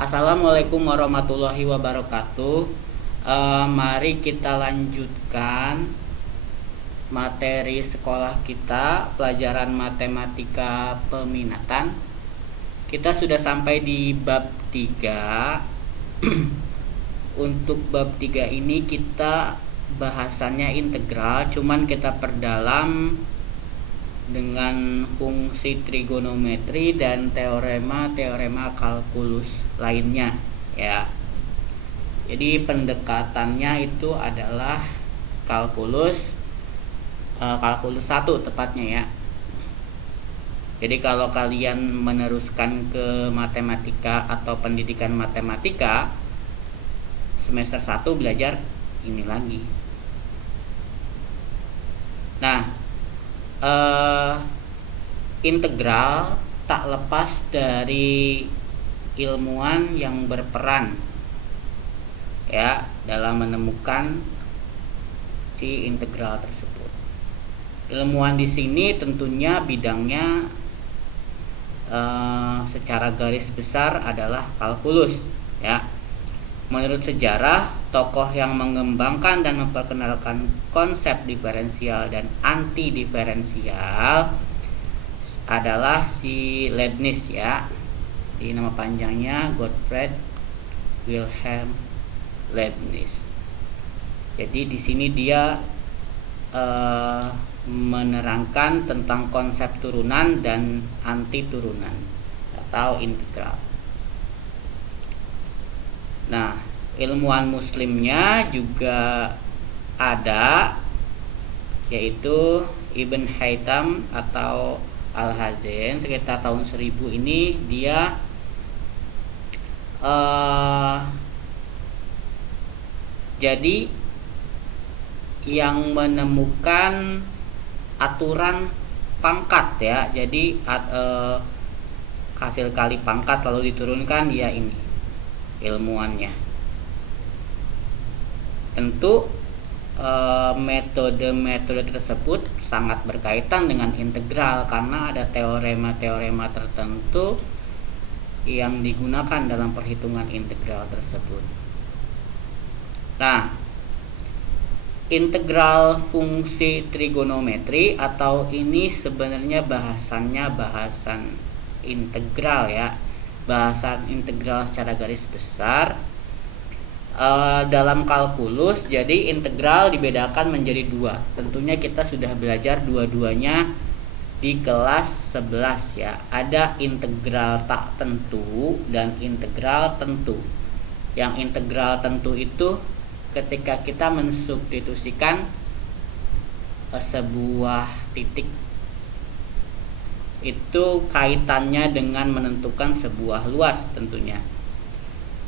Assalamualaikum warahmatullahi wabarakatuh. Mari kita lanjutkan materi sekolah kita, pelajaran matematika peminatan. Kita sudah sampai di bab 3. Untuk bab 3 ini kita bahasannya integral, cuman kita perdalam dengan fungsi trigonometri dan teorema kalkulus lainnya ya. Jadi pendekatannya itu adalah kalkulus 1 tepatnya ya. Jadi kalau kalian meneruskan ke matematika atau pendidikan matematika semester 1 belajar ini lagi. Nah, integral tak lepas dari ilmuwan yang berperan ya dalam menemukan si integral tersebut. Ilmuwan di sini tentunya bidangnya secara garis besar adalah kalkulus ya. Menurut sejarah, tokoh yang mengembangkan dan memperkenalkan konsep diferensial dan anti diferensial adalah si Leibniz ya. Di nama panjangnya Gottfried Wilhelm Leibniz. Jadi di sini dia menerangkan tentang konsep turunan dan anti turunan atau integral. Nah, ilmuwan muslimnya juga ada, yaitu Ibn Haytham atau Al-Hazen. Sekitar tahun 1000 ini dia jadi yang menemukan aturan pangkat ya. Jadi hasil kali pangkat lalu diturunkan ya, ini ilmuannya. Tentu metode-metode tersebut sangat berkaitan dengan integral karena ada teorema-teorema tertentu yang digunakan dalam perhitungan integral tersebut. Nah, integral fungsi trigonometri atau ini sebenarnya bahasan integral ya. Bahasan integral secara garis besar dalam kalkulus. Jadi integral dibedakan menjadi 2. Tentunya kita sudah belajar dua-duanya di kelas 11 ya. Ada integral tak tentu dan integral tentu. Yang integral tentu itu ketika kita mensubstitusikan sebuah titik, itu kaitannya dengan menentukan sebuah luas tentunya.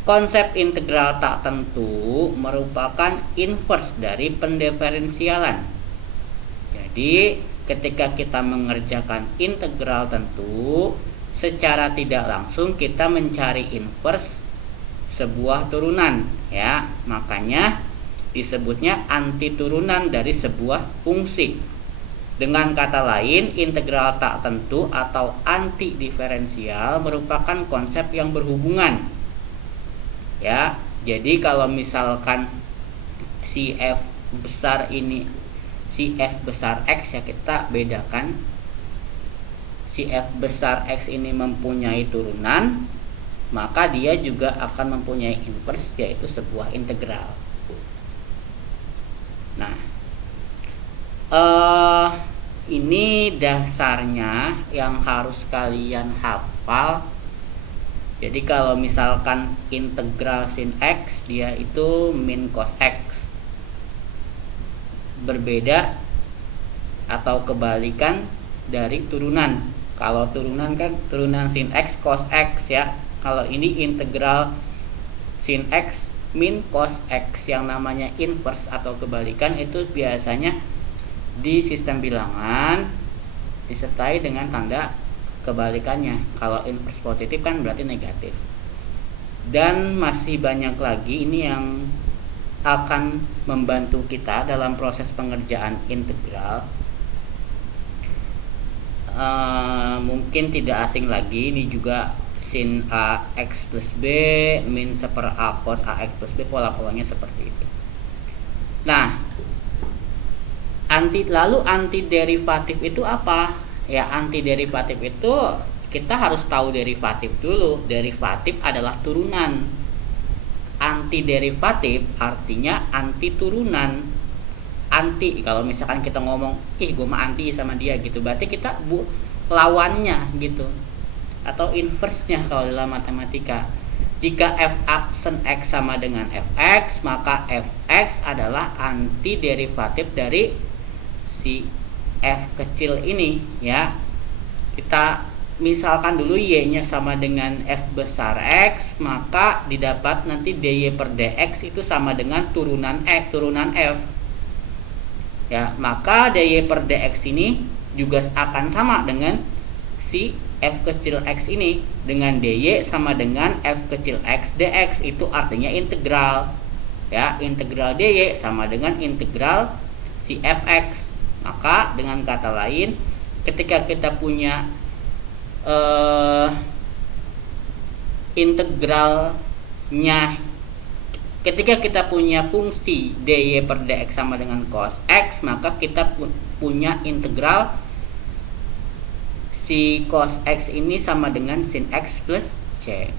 Konsep integral tak tentu merupakan inverse dari pendiferensialan. Jadi ketika kita mengerjakan integral tentu, secara tidak langsung kita mencari inverse sebuah turunan ya. Makanya disebutnya anti turunan dari sebuah fungsi. Dengan kata lain, integral tak tentu atau anti diferensial merupakan konsep yang berhubungan. Ya, jadi kalau misalkan si f besar ini, si f besar x ya, kita bedakan. Si f besar x ini mempunyai turunan, maka dia juga akan mempunyai inverse, yaitu sebuah integral. Nah, ini dasarnya yang harus kalian hafal. Jadi kalau misalkan integral sin x, dia itu min cos x. Berbeda atau kebalikan dari turunan. Kalau turunan kan turunan sin x cos x ya. Kalau ini integral sin x min cos x, yang namanya inverse atau kebalikan itu biasanya di sistem bilangan disertai dengan tanda kebalikannya. Kalau inverse positif kan berarti negatif. Dan masih banyak lagi ini yang akan membantu kita dalam proses pengerjaan integral. Mungkin tidak asing lagi, ini juga sin A X plus B min 1/a cos AX plus B, pola-polanya seperti itu. Nah, lalu antiderivatif itu apa? Ya, antiderivatif itu kita harus tahu derivatif dulu. Derivatif adalah turunan. Antiderivatif artinya anti turunan. Anti, kalau misalkan kita ngomong, gue mah anti sama dia gitu, berarti kita lawannya gitu, atau inverse-nya kalau dalam matematika. Jika f aksen x sama dengan fx, maka fx adalah antiderivatif dari si f kecil ini ya. Kita misalkan dulu y-nya sama dengan f besar x, maka didapat nanti dy per dx itu sama dengan turunan f ya. Maka dy per dx ini juga akan sama dengan si f kecil x ini, dengan dy sama dengan f kecil x dx, itu artinya integral ya. Integral dy sama dengan integral si fx. Maka dengan kata lain, ketika kita punya integralnya, ketika kita punya fungsi dy per dx sama dengan cos x, maka kita punya integral si cos x ini sama dengan sin x plus c.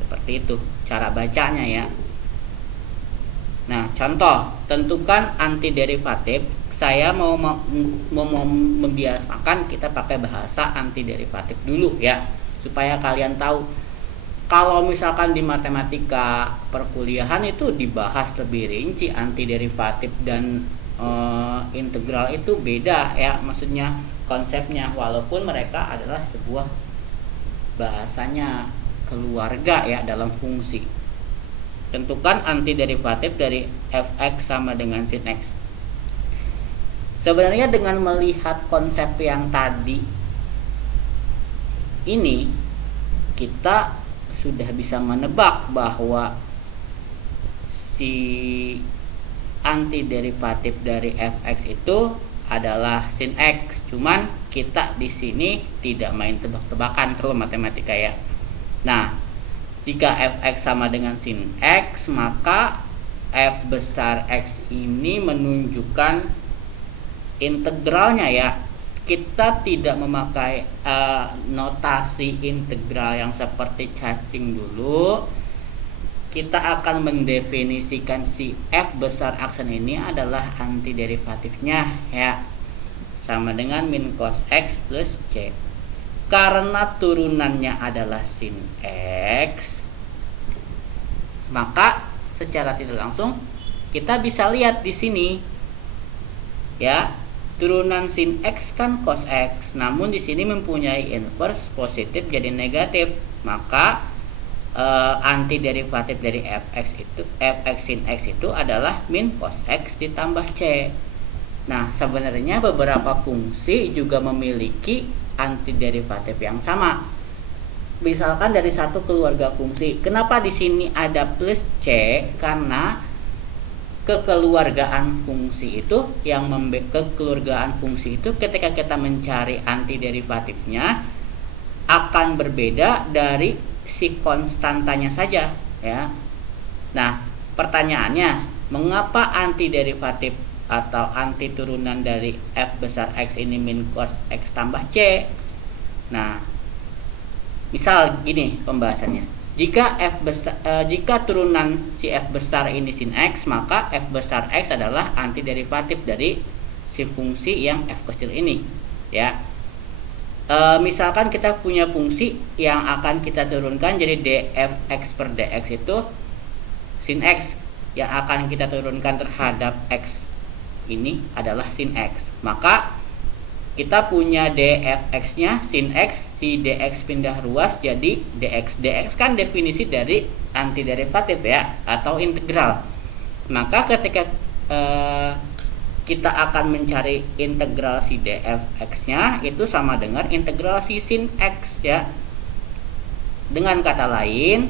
Seperti itu cara bacanya ya. Nah, contoh, tentukan antiderivatif. Saya mau membiasakan kita pakai bahasa antiderivatif dulu ya, supaya kalian tahu. Kalau misalkan di matematika perkuliahan itu dibahas lebih rinci, antiderivatif dan integral itu beda ya, maksudnya konsepnya, walaupun mereka adalah sebuah bahasanya keluarga ya dalam fungsi. Tentukan antiderivatif dari fx sama dengan sin x. Sebenarnya dengan melihat konsep yang tadi ini, kita sudah bisa menebak bahwa si antiderivatif dari fx itu adalah sin x. Cuman kita di sini tidak main tebak-tebakan kalau matematika ya. Nah, jika fx sama dengan sin x, maka f besar x ini menunjukkan integralnya ya. Kita tidak memakai notasi integral yang seperti cacing dulu. Kita akan mendefinisikan si f besar aksen ini adalah antiderivatifnya ya, sama dengan min cos x plus c. Karena turunannya adalah sin x, maka secara tidak langsung kita bisa lihat di sini ya, turunan sin x kan cos x, namun di sini mempunyai inverse positif jadi negatif. Maka antiderivatif dari fx sin x itu adalah min cos x ditambah c. Nah, sebenarnya beberapa fungsi juga memiliki antiderivatif yang sama. Misalkan dari satu keluarga fungsi. Kenapa di sini ada plus c? Karena kekeluargaan fungsi itu kekeluargaan fungsi itu ketika kita mencari antiderivatifnya akan berbeda dari si konstantanya saja ya. Nah, pertanyaannya, mengapa antiderivatif atau anti turunan dari f besar x ini min cos x tambah c? Nah, misal gini pembahasannya. Jika turunan si f besar ini sin x, maka f besar x adalah antiderivatif dari si fungsi yang f kecil ini ya. Misalkan kita punya fungsi yang akan kita turunkan jadi dfx per dx itu sin x, yang akan kita turunkan terhadap x ini adalah sin x. Maka kita punya dfx nya sin x, si dx pindah ruas jadi dx. Dx kan definisi dari antiderivatif ya, atau integral. Maka ketika kita akan mencari integral si dfx nya itu sama dengan integral si sin x ya. Dengan kata lain,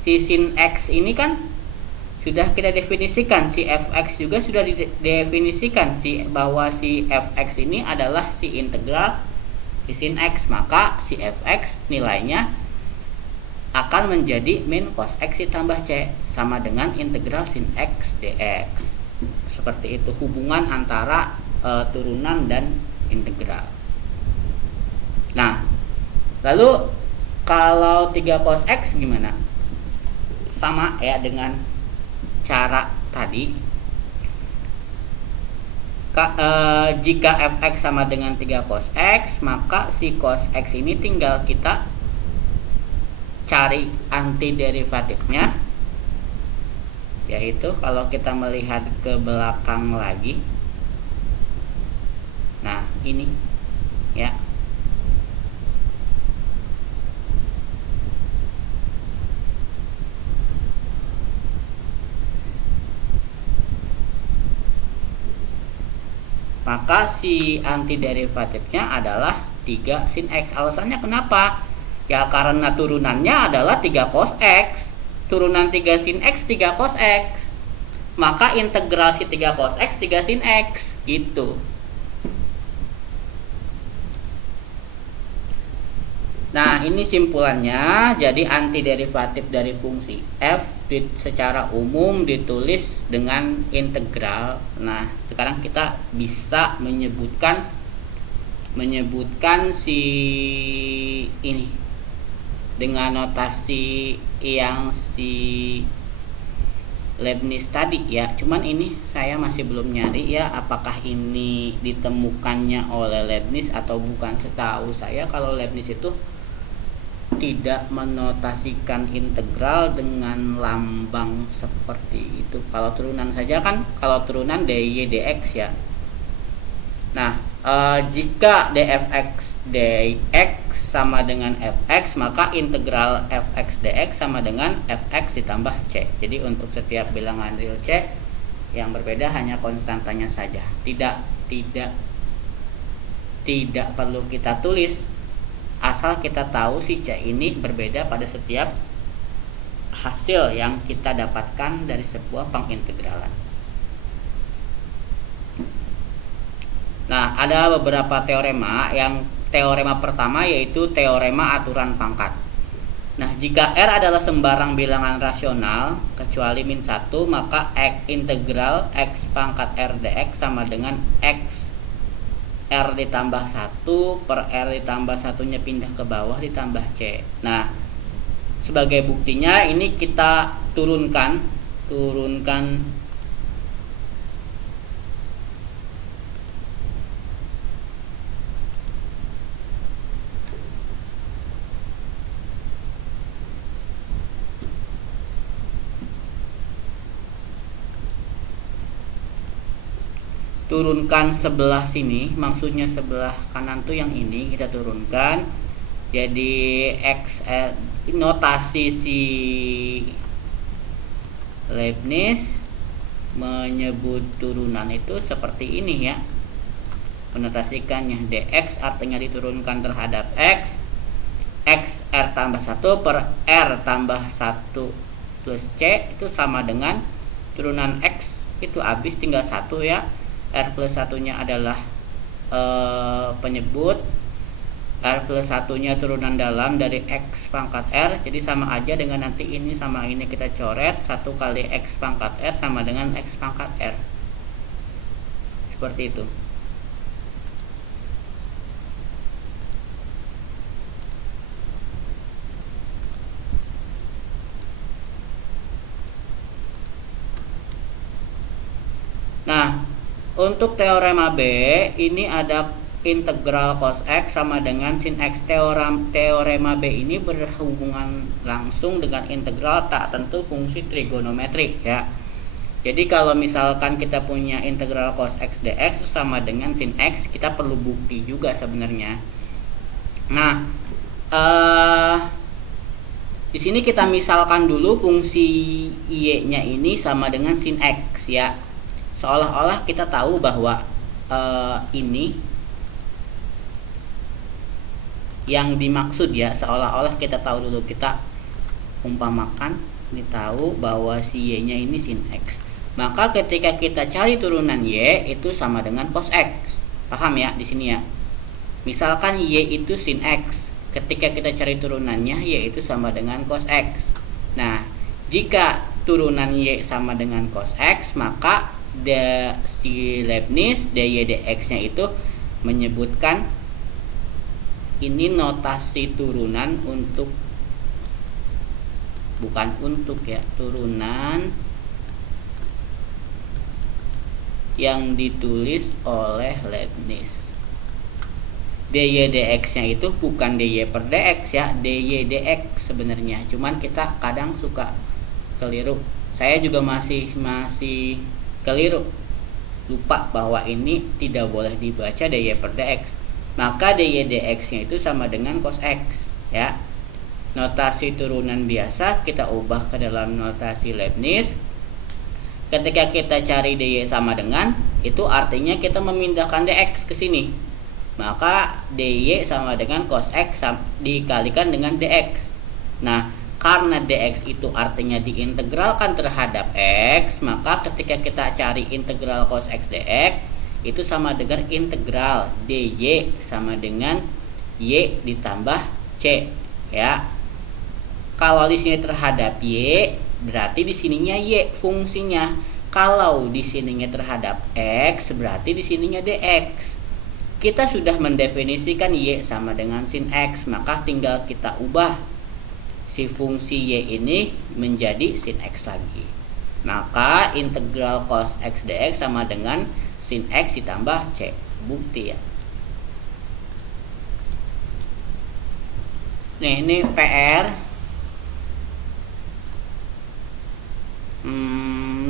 si sin x ini kan sudah kita definisikan, si fx juga sudah didefinisikan bahwa si fx ini adalah si integral si sin x. Maka si fx nilainya akan menjadi min cos X ditambah C sama dengan integral sin X dx. Seperti itu hubungan antara turunan dan integral. Nah, lalu kalau 3 cos X gimana? Sama ya dengan cara tadi. Jika fx sama dengan 3 cos X, maka si cos X ini tinggal kita cari antiderivatifnya, yaitu kalau kita melihat ke belakang lagi, nah ini ya, maka si antiderivatifnya adalah 3 sin X. Alasannya kenapa? Ya karena turunannya adalah 3 cos X. Turunan 3 sin X 3 cos X. Maka integral si 3 cos X 3 sin X gitu. Nah, ini simpulannya. Jadi antiderivatif dari fungsi f secara umum ditulis dengan integral. Nah, sekarang kita bisa menyebutkan si ini dengan notasi yang si Leibniz tadi ya. Cuman ini saya masih belum nyari ya apakah ini ditemukannya oleh Leibniz atau bukan. Setahu saya kalau Leibniz itu tidak menotasikan integral dengan lambang seperti itu. Kalau turunan saja kan, kalau turunan dy dx ya. Nah, jika dfx dx sama dengan fx, maka integral fx dx sama dengan fx ditambah c. Jadi untuk setiap bilangan real c yang berbeda hanya konstantanya saja. Tidak perlu kita tulis, asal kita tahu si C ini berbeda pada setiap hasil yang kita dapatkan dari sebuah pengintegralan. Nah, ada beberapa teorema. Yang teorema pertama yaitu teorema aturan pangkat. Nah, jika R adalah sembarang bilangan rasional kecuali min 1, maka integral X pangkat R dx sama dengan X R ditambah 1 per R ditambah 1-nya pindah ke bawah ditambah C. Nah, sebagai buktinya ini kita turunkan sebelah sini, maksudnya sebelah kanan tuh yang ini kita turunkan. Jadi X notasi si Leibniz menyebut turunan itu seperti ini ya. Menotasikannya dx artinya diturunkan terhadap X R tambah 1 per R tambah 1 plus C itu sama dengan turunan X itu habis tinggal 1 ya. R plus 1-nya adalah penyebut, R plus 1-nya turunan dalam dari X pangkat R. Jadi sama aja dengan nanti ini sama ini kita coret, 1 kali X pangkat R sama dengan X pangkat R. Seperti itu. Nah, untuk teorema B ini ada integral cos X sama dengan sin X. Teorema B ini berhubungan langsung dengan integral tak tentu fungsi trigonometrik ya. Jadi kalau misalkan kita punya integral cos X dx sama dengan sin X, kita perlu bukti juga sebenarnya. Nah, di sini kita misalkan dulu fungsi y-nya ini sama dengan sin X ya. Seolah-olah kita tahu bahwa ini yang dimaksud ya, seolah-olah kita tahu dulu, kita umpamakan ini tahu bahwa si y-nya ini sin X. Maka ketika kita cari turunan y itu sama dengan cos X. Paham ya di sini ya? Misalkan y itu sin X, ketika kita cari turunannya yaitu sama dengan cos X. Nah, jika turunan Y sama dengan cos X, maka si Leibniz dy dx nya itu menyebutkan ini notasi turunan untuk, bukan untuk ya, turunan yang ditulis oleh Leibniz. dy dx nya itu bukan dy per dx ya, dy dx sebenarnya, cuman kita kadang suka keliru. Saya juga masih keliru, lupa bahwa ini tidak boleh dibaca dy per dx. Maka dy dx nya itu sama dengan cos X ya. Notasi turunan biasa kita ubah ke dalam notasi Leibniz. Ketika kita cari dy sama dengan, itu artinya kita memindahkan dx ke sini. Maka dy sama dengan cos X dikalikan dengan dx. Nah, karena dx itu artinya diintegralkan terhadap x, maka ketika kita cari integral cos x dx itu sama dengan integral dy sama dengan y ditambah c ya. Kalau di sini terhadap y, berarti di sininya y fungsinya. Kalau di sininya terhadap x, berarti di sininya dx. Kita sudah mendefinisikan y sama dengan sin x, maka tinggal kita ubah si fungsi y ini menjadi sin x lagi. Maka integral cos x dx sama dengan sin x ditambah c. Bukti ya. Nih, ini PR.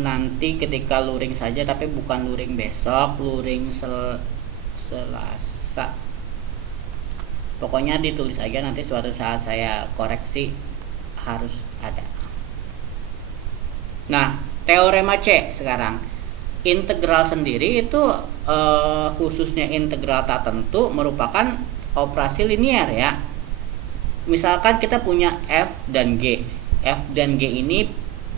Nanti ketika luring saja, tapi bukan luring besok, luring Selasa. Pokoknya ditulis aja, nanti suatu saat saya koreksi harus ada. Nah, teorema C sekarang. Integral sendiri itu khususnya integral tak tentu merupakan operasi linear ya. Misalkan kita punya f dan g. F dan g ini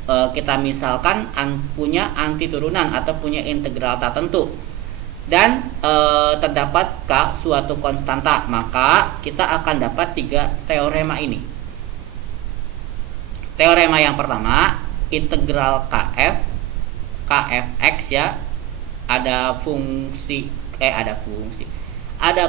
kita misalkan punya anti turunan atau punya integral tak tentu. Dan terdapat K suatu konstanta, maka kita akan dapat 3 teorema ini. Teorema yang pertama, integral kfx ya, ada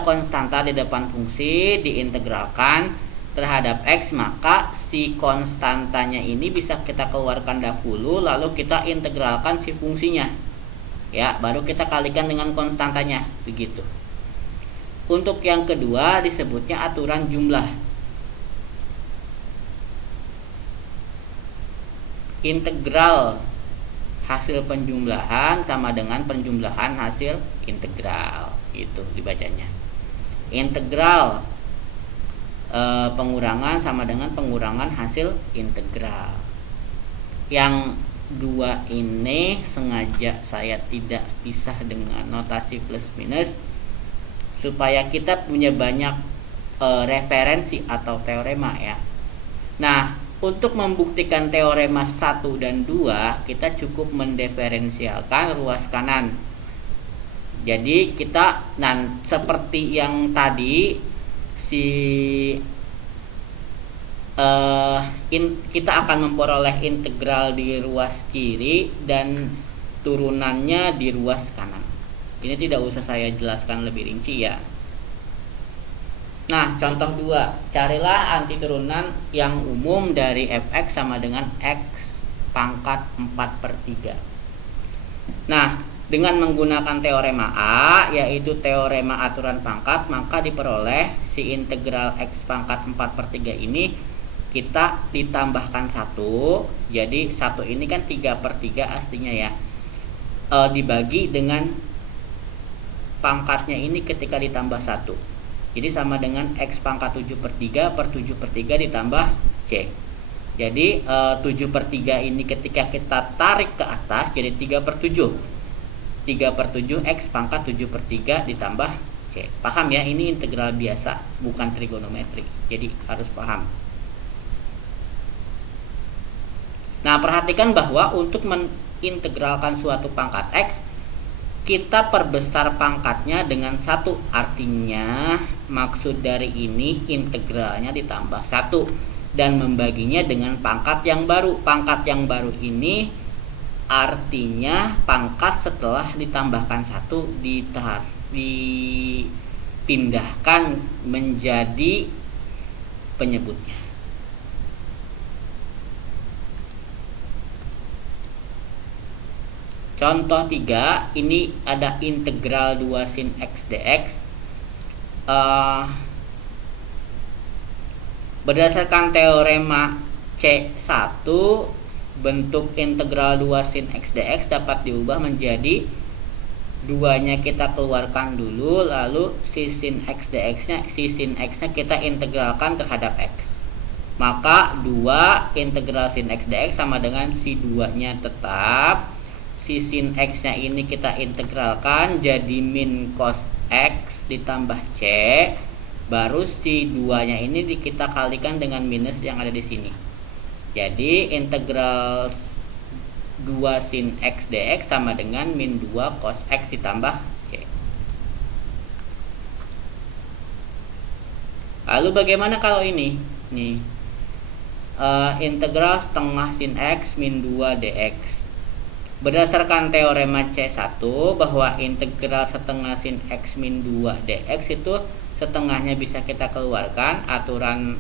konstanta di depan fungsi, diintegralkan terhadap x, maka si konstantanya ini bisa kita keluarkan dahulu, lalu kita integralkan si fungsinya ya, baru kita kalikan dengan konstantanya, begitu. Untuk yang kedua disebutnya aturan jumlah. Integral hasil penjumlahan sama dengan penjumlahan hasil integral, itu dibacanya. Integral pengurangan sama dengan pengurangan hasil integral. Yang dua ini sengaja saya tidak pisah dengan notasi plus minus supaya kita punya banyak referensi atau teorema ya. Nah, untuk membuktikan teorema 1 dan 2, kita cukup mendiferensialkan ruas kanan. Jadi kita seperti yang tadi kita akan memperoleh integral di ruas kiri dan turunannya di ruas kanan. Ini tidak usah saya jelaskan lebih rinci ya. Nah, contoh 2, carilah anti turunan yang umum dari fx sama dengan x pangkat 4/3. Nah, dengan menggunakan teorema A, yaitu teorema aturan pangkat, maka diperoleh si integral x pangkat 4/3 ini kita ditambahkan 1. Jadi 1 ini kan 3/3 aslinya ya, dibagi dengan pangkatnya ini ketika ditambah 1. Jadi sama dengan x pangkat 7/3 per 7/3 ditambah c. Jadi 7/3 ini ketika kita tarik ke atas jadi 3/7. 3/7 x pangkat 7/3 ditambah c. Paham ya, ini integral biasa, bukan trigonometri. Jadi harus paham. Nah, perhatikan bahwa untuk mengintegralkan suatu pangkat x, kita perbesar pangkatnya dengan 1. Artinya Maksud dari ini integralnya ditambah 1 dan membaginya dengan pangkat yang baru. Pangkat yang baru ini artinya pangkat setelah ditambahkan 1 dipindahkan menjadi penyebutnya. Contoh 3, ini ada integral 2 sin x dx. Berdasarkan teorema C1, bentuk integral 2 sin x dx dapat diubah menjadi 2-nya kita keluarkan dulu, lalu si sin x dx-nya, si sin x-nya kita integralkan terhadap x. Maka 2 integral sin x dx sama dengan si 2-nya tetap. Si sin x-nya ini kita integralkan jadi min cos x ditambah c. Baru si 2-nya ini kita kalikan dengan minus yang ada di sini. Jadi integral 2 sin x dx sama dengan min 2 cos x ditambah c. Lalu bagaimana kalau ini? Nih, integral setengah sin x min 2 dx. Berdasarkan teorema C1 bahwa integral setengah sin x min 2 dx itu setengahnya bisa kita keluarkan, aturan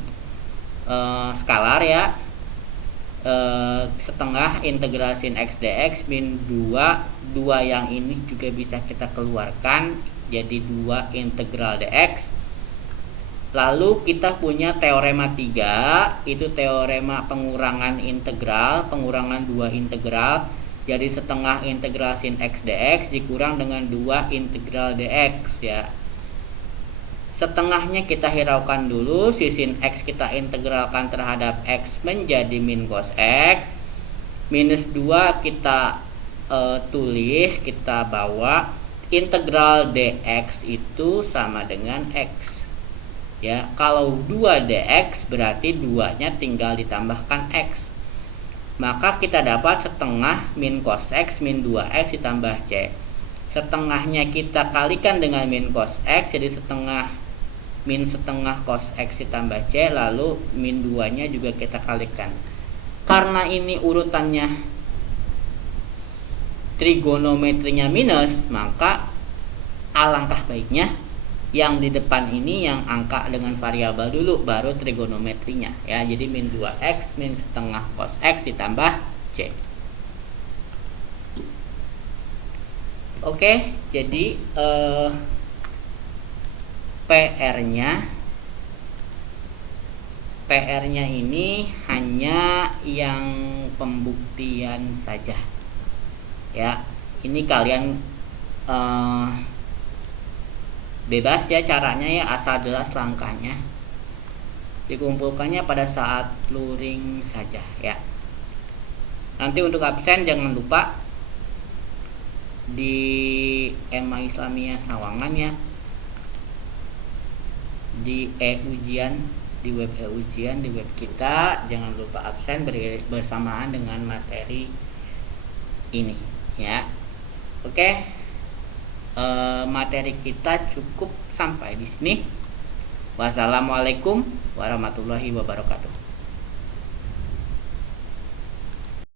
skalar ya. Setengah integral sin x dx min 2 yang ini juga bisa kita keluarkan jadi 2 integral dx. Lalu kita punya teorema 3, itu teorema pengurangan integral, pengurangan 2 integral. Jadi setengah integral sin x dx dikurang dengan 2 integral dx ya. Setengahnya kita hiraukan dulu, si sin x kita integralkan terhadap x menjadi min cos x. Minus 2 kita tulis, kita bawa integral dx itu sama dengan x. Ya, kalau 2 dx berarti 2-nya tinggal ditambahkan x. Maka kita dapat setengah min cos x min 2x ditambah c. Setengahnya kita kalikan dengan min cos x, jadi setengah min setengah cos x ditambah c. Lalu min 2 nya juga kita kalikan. Karena ini urutannya trigonometrinya minus, maka alangkah baiknya yang di depan ini yang angka dengan variabel dulu, baru trigonometrinya ya. Jadi min 2x min setengah cos x ditambah c. Oke, jadi PR-nya ini hanya yang pembuktian saja ya. Ini kalian bebas ya caranya ya, asal jelas langkahnya. Dikumpulkannya pada saat luring saja ya. Nanti untuk absen jangan lupa di EMA Islamiyah Sawangan ya, di e-ujian, di web e-ujian, di web kita. Jangan lupa absen bersamaan dengan materi ini ya. Oke. Materi kita cukup sampai di sini. Wassalamualaikum warahmatullahi wabarakatuh.